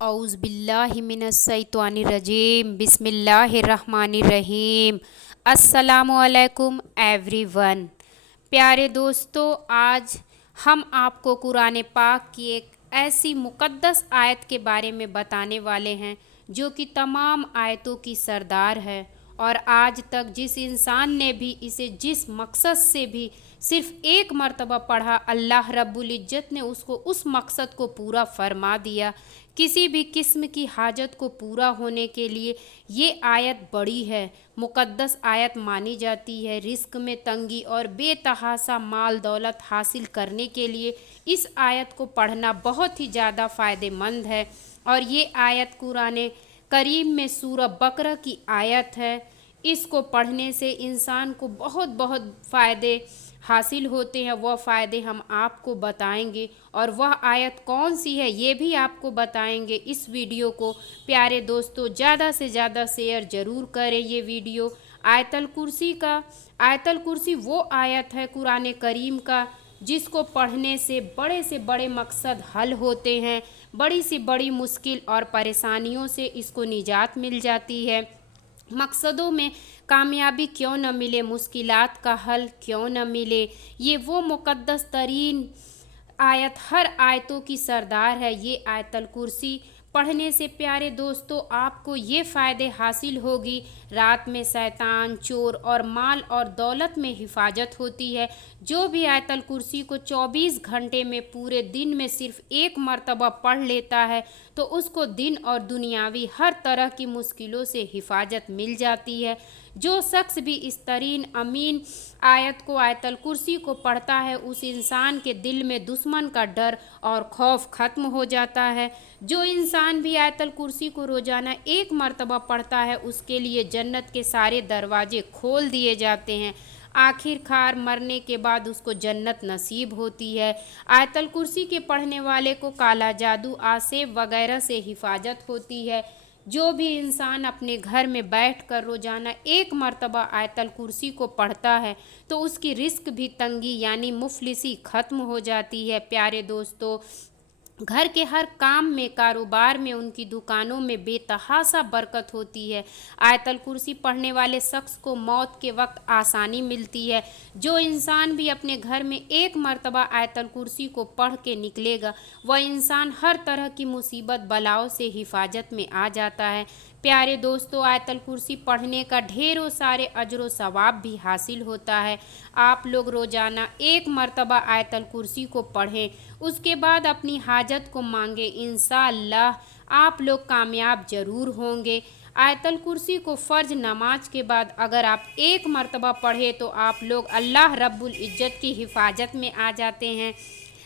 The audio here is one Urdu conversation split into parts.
اعوذ باللہ من الشیطان الرجیم بسم اللہ الرحمن الرحیم۔ السلام علیکم ایوری ون۔ پیارے دوستو، آج ہم آپ کو قرآن پاک کی ایک ایسی مقدس آیت کے بارے میں بتانے والے ہیں جو کہ تمام آیتوں کی سردار ہے، اور آج تک جس انسان نے بھی اسے جس مقصد سے بھی صرف ایک مرتبہ پڑھا، اللہ رب العزت نے اس کو اس مقصد کو پورا فرما دیا۔ کسی بھی قسم کی حاجت کو پورا ہونے کے لیے یہ آیت بڑی ہے، مقدس آیت مانی جاتی ہے۔ رزق میں تنگی اور بے تحاشا مال دولت حاصل کرنے کے لیے اس آیت کو پڑھنا بہت ہی زیادہ فائدہ مند ہے، اور یہ آیت قرآن کریم میں سورہ بقرہ کی آیت ہے۔ اس کو پڑھنے سے انسان کو بہت بہت فائدے حاصل ہوتے ہیں، وہ فائدے ہم آپ کو بتائیں گے، اور وہ آیت کون سی ہے یہ بھی آپ کو بتائیں گے۔ اس ویڈیو کو پیارے دوستو زیادہ سے زیادہ شیئر ضرور کریں۔ یہ ویڈیو آیت الکرسی وہ آیت ہے قرآن کریم کا جس کو پڑھنے سے بڑے مقصد حل ہوتے ہیں، بڑی سے بڑی مشکل اور پریشانیوں سے اس کو نجات مل جاتی ہے۔ مقصدوں میں کامیابی کیوں نہ ملے، مشکلات کا حل کیوں نہ ملے، یہ وہ مقدس ترین آیت ہر آیتوں کی سردار ہے۔ یہ آیت الکرسی پڑھنے سے پیارے دوستو آپ کو یہ فائدے حاصل ہوگی۔ رات میں شیطان، چور اور مال اور دولت میں حفاظت ہوتی ہے۔ جو بھی آیت الکرسی کو 24 گھنٹے میں پورے دن میں صرف ایک مرتبہ پڑھ لیتا ہے تو اس کو دن اور دنیاوی ہر طرح کی مشکلوں سے حفاظت مل جاتی ہے۔ جو شخص بھی اس ترین امین آیت الکرسی کو پڑھتا ہے، اس انسان کے دل میں دشمن کا ڈر اور خوف ختم ہو جاتا ہے۔ جو انسان بھی آیت الکرسی کو روزانہ ایک مرتبہ پڑھتا ہے، اس کے لیے جنت کے سارے دروازے کھول دیے جاتے ہیں۔ آخر کار مرنے کے بعد اس کو جنت نصیب ہوتی ہے۔ آیت الکرسی کے پڑھنے والے کو کالا جادو، عصیب وغیرہ سے حفاظت ہوتی ہے۔ جو بھی انسان اپنے گھر میں بیٹھ کر روزانہ ایک مرتبہ آیت الکرسی کو پڑھتا ہے تو اس کی رزق بھی تنگی یعنی مفلسی ختم ہو جاتی ہے۔ پیارے دوستو، گھر کے ہر کام میں، کاروبار میں، ان کی دکانوں میں بے تحاشا برکت ہوتی ہے۔ آیت الکرسی پڑھنے والے شخص کو موت کے وقت آسانی ملتی ہے۔ جو انسان بھی اپنے گھر میں ایک مرتبہ آیت الکرسی کو پڑھ کے نکلے گا، وہ انسان ہر طرح کی مصیبت بلاؤں سے حفاظت میں آ جاتا ہے۔ پیارے دوستو، آیت الکرسی پڑھنے کا ڈھیروں سارے اجر و ثواب بھی حاصل ہوتا ہے۔ آپ لوگ روزانہ ایک مرتبہ آیت الکرسی کو پڑھیں، اس کے بعد اپنی حاجت کو مانگیں، انشاءاللہ آپ لوگ کامیاب ضرور ہوں گے۔ آیت الکرسی کو فرض نماز کے بعد اگر آپ ایک مرتبہ پڑھیں تو آپ لوگ اللہ رب العزت کی حفاظت میں آ جاتے ہیں۔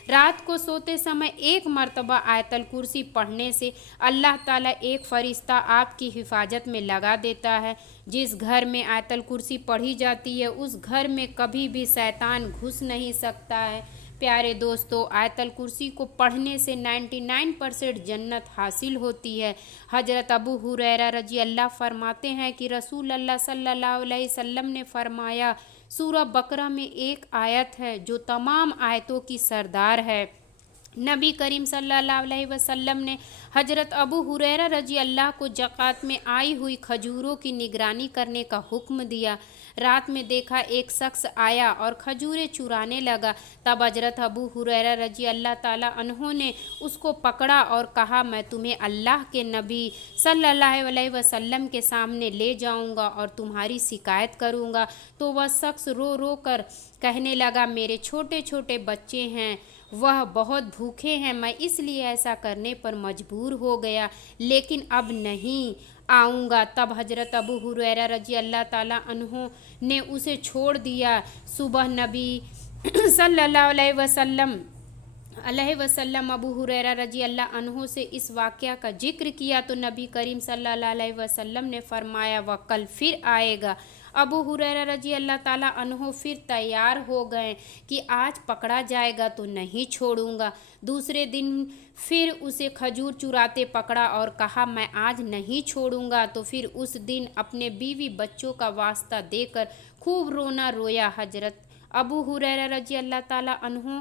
رات کو سوتے سمے ایک مرتبہ آیت الکرسی پڑھنے سے اللہ تعالیٰ ایک فرشتہ آپ کی حفاظت میں لگا دیتا ہے۔ جس گھر میں آیت الکرسی پڑھی جاتی ہے اس گھر میں کبھی بھی شیطان گھس نہیں سکتا ہے۔ پیارے دوستو، آیت الکرسی کو پڑھنے سے 99% جنت حاصل ہوتی ہے۔ حضرت ابو ہریرہ رضی اللہ فرماتے ہیں کہ رسول اللہ صلی اللہ علیہ وسلم نے فرمایا، سورہ بقرہ میں ایک آیت ہے جو تمام آیتوں کی سردار ہے۔ نبی کریم صلی اللہ علیہ وسلم نے حضرت ابو ہریرہ رضی اللہ کو زکوٰۃ میں آئی ہوئی کھجوروں کی نگرانی کرنے کا حکم دیا۔ رات میں دیکھا ایک شخص آیا اور کھجوریں چرانے لگا، تب حضرت ابو ہریرہ رضی اللہ تعالیٰ عنہ نے اس کو پکڑا اور کہا، میں تمہیں اللہ کے نبی صلی اللہ علیہ وسلم کے سامنے لے جاؤں گا اور تمہاری شکایت کروں گا۔ تو وہ شخص رو رو کر کہنے لگا، میرے چھوٹے چھوٹے بچے ہیں، وہ بہت بھوکے ہیں، میں اس لیے ایسا کرنے پر مجبور ہو گیا، لیکن اب نہیں آؤں گا۔ تب حضرت ابو ہریرہ رضی اللہ تعالیٰ عنہ نے اسے چھوڑ دیا۔ صبح نبی صلی اللہ علیہ وسلم ابو ہریرہ رضی اللہ عنہ سے اس واقعہ کا ذکر کیا تو نبی کریم صلی اللہ علیہ وسلم نے فرمایا، وہ کل پھر آئے گا۔ ابو ہریرہ رضی اللہ تعالیٰ عنہ پھر تیار ہو گئے کہ آج پکڑا جائے گا تو نہیں چھوڑوں گا۔ دوسرے دن پھر اسے کھجور چراتے پکڑا اور کہا، میں آج نہیں چھوڑوں گا۔ تو پھر اس دن اپنے بیوی بچوں کا واسطہ دے کر خوب رونا رویا۔ حضرت ابو ہریرہ رضی اللہ تعالیٰ عنہ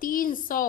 300